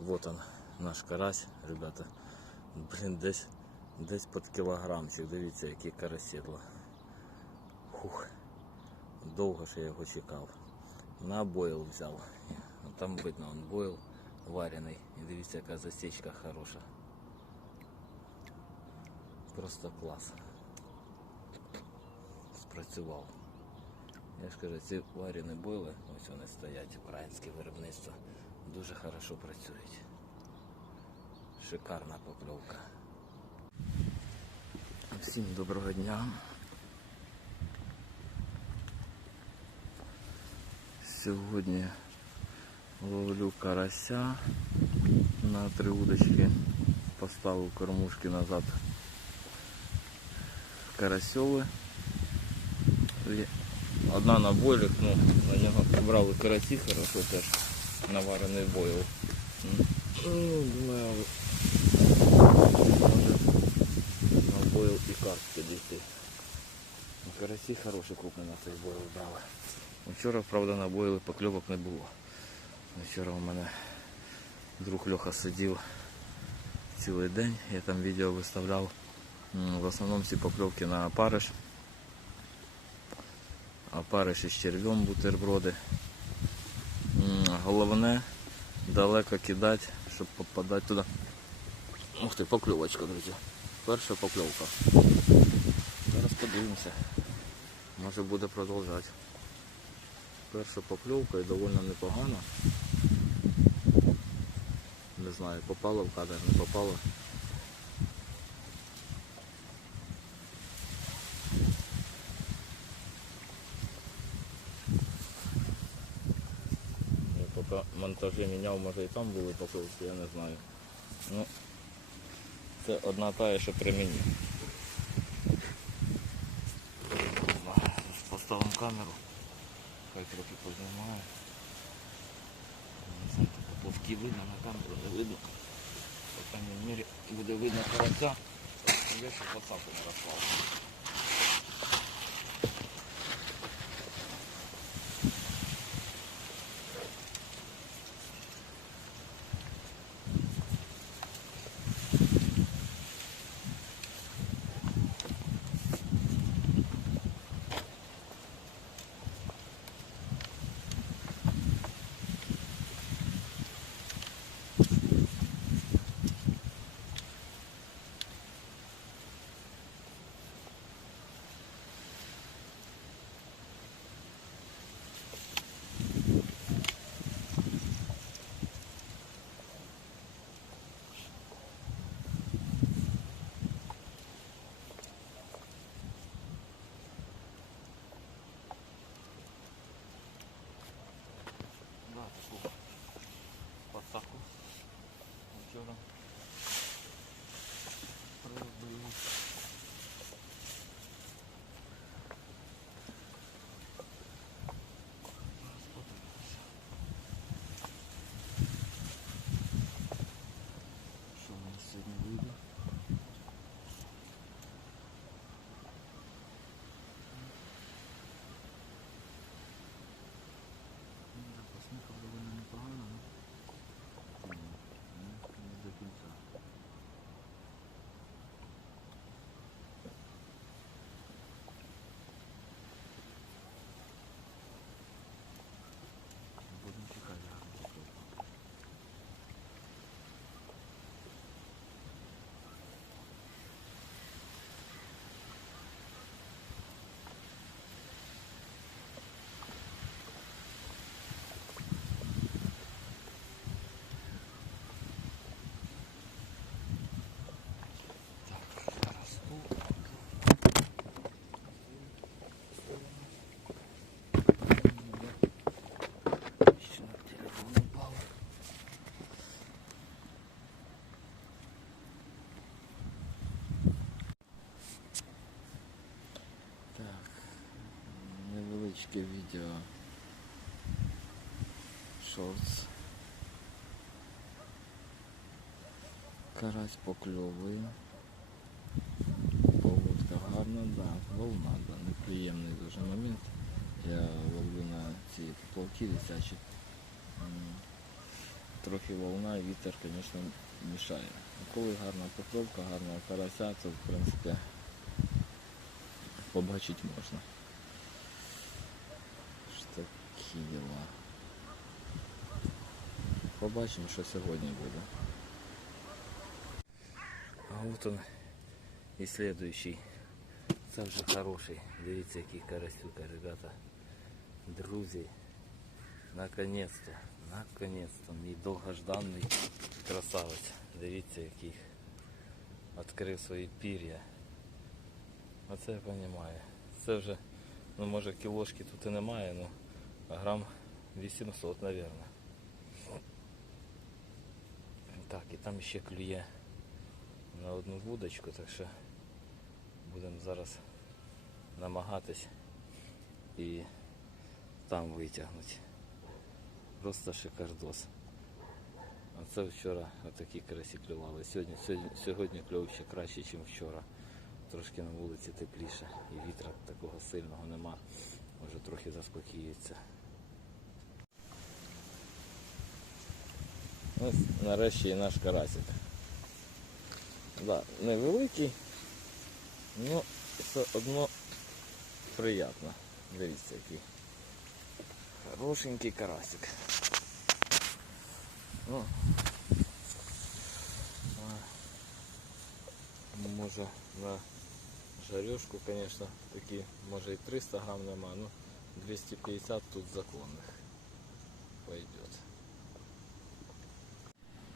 Вот он, наш карась, ребята. Блін, десь, десь під кілограмчик. Дивіться, які карасідла. Хух. Довго ж я його чекав. На бойл взяв. Там видно, он бойл варений. І дивіться, яка засічка хороша. Просто клас. Спрацював. Я ж кажу, ці варені бойли, ось вони стоять, українське виробництво, дуже хорошо працюють. Шикарна покльовка. Всім доброго дня. Сьогодні ловлю карася на три удочки. Поставив кормушки назад карасьові. І Одна на бойлик, ну, на нього брали карасі хорошо теж Наварений бойл. Ну, думаю, може на бойл і картки дійти. Карасі хороші крупні на цей бойл брали. Вчора, правда, на бойли покльовок не було. Вчора у мене друг Льоха сидів цілий день, я там відео виставляв. В основному всі покльовки на париш. А париш із черв'ем бутерброди. Головне далеко кидати, щоб попадати туди. Ух ти, покльовочка, друзі. Перша покльовка. Зараз подивимося. Може буде продовжати. Перша покльовка і доволі непогана. Не знаю, попало в кадр, не попало. Я поки монтажі міняв, може і там були покльовки, я не знаю. Ну, це одна та, що при мені. Поставимо камеру. Хай трохи знаю, тут поплавки видно, на камеру не видно. По крайній мірі буде видно карася. Я ще посадку не розклав. Невеличке відео. Шортс. Карась покльовує. Погодка гарна, да, волна, да, неприємний дуже момент. Я ловлю на ці поплавки дитячі. М, трохи волна і вітер, звісно, мішає. Коли гарна покльовка, гарна карася, то в принципі побачити можна. Ж такі діла. Побачимо, що сьогодні буде. А от он і слідуючий. Це вже хороший. Дивіться, який карасюка, ребята. Друзі. Наконец-то, наконец-то, мій довгожданий красавець. Дивіться, який відкрив свої пір'я. Оце я розумію. Це вже, ну може кілошки тут і немає, ну грам 800, мабуть. Так, і там ще клює на одну вудочку, так що будемо зараз намагатись і там витягнути. Просто шикардос. А це вчора отакі карасі клювали. Сьогодні, сьогодні, сьогодні клюв ще краще, ніж вчора. Трошки на вулиці тепліше і вітра такого сильного нема. Може трохи заспокіюється. Ось нарешті і наш карасик. Да, невеликий, але все одно приємно. Дивіться який. Хорошенький карасик. Ну, може на жарюшку, конечно, такі, може і 300 грам нема, ну 250 тут законних пойдет.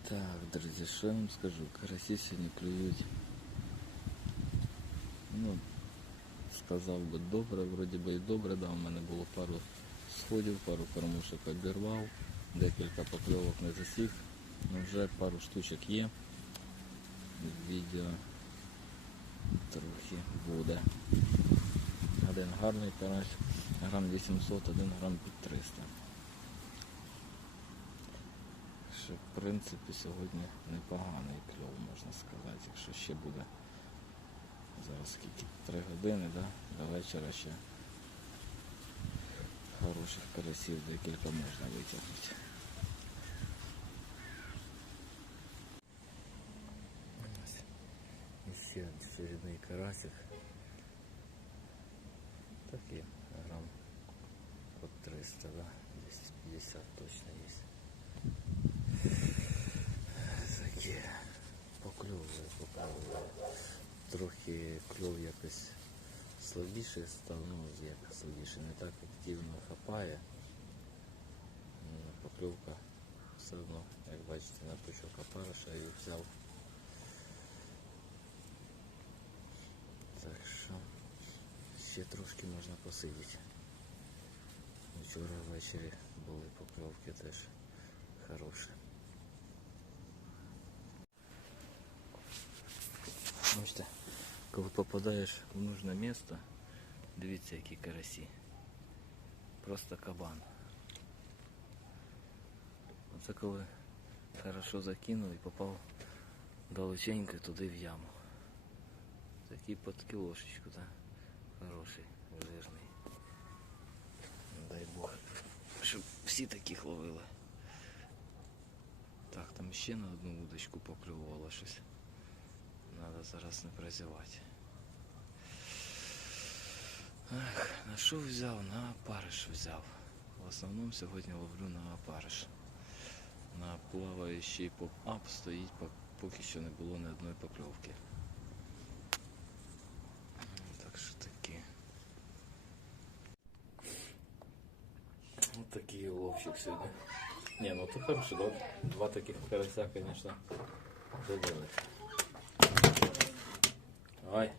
Так, друзі, що я вам скажу? Карасі сьогодні клюють. Ну, сказав би добре, вроді би і добре, да, у мене було пару сходів, пару кормушок обірвав, декілька покльовок не засік, ну вже пару штучок є. Відео трохи буде. Один гарний карась, грам 800, один грам під 300. Що в принципі сьогодні непоганий кльов, можна сказати, якщо ще буде зараз скільки? 3 години, да? до вечора ще хороших карасів декілька можна витягнути. Ще очередний карасик. Такий грам под 300, да? 250 точно есть. Такі покльовує, покльовує. Трохи кльов якось слабіше став, ну як слабіше, не так активно хапає. Ну, Покльовка все одно, як бачите, на пучок опариша і взяв. Так що ще трошки можна посидіти. Вчора ввечері були покльовки теж хороші. Бачите, коли попадаєш в нужне місце, дивіться які карасі. Просто кабан. Оце коли хорошо закинув і попав далеченько туди в яму. Такий під кілошечку, так? Хороший, жирний. Дай Бог, щоб всі таких ловили. Так, там ще на одну удочку поклювало щось. Надо зараз не прозівати. Ах, на що взяв? На опариш взяв. В основному сьогодні ловлю на опариш. На плаваючий поп-ап стоїть, пок- поки що не було ні одної покльовки. Так що такі. Ось такий уловчик сьогодні. Не, ну то хорошо, да? Два таких карася, конечно, добили. Bye.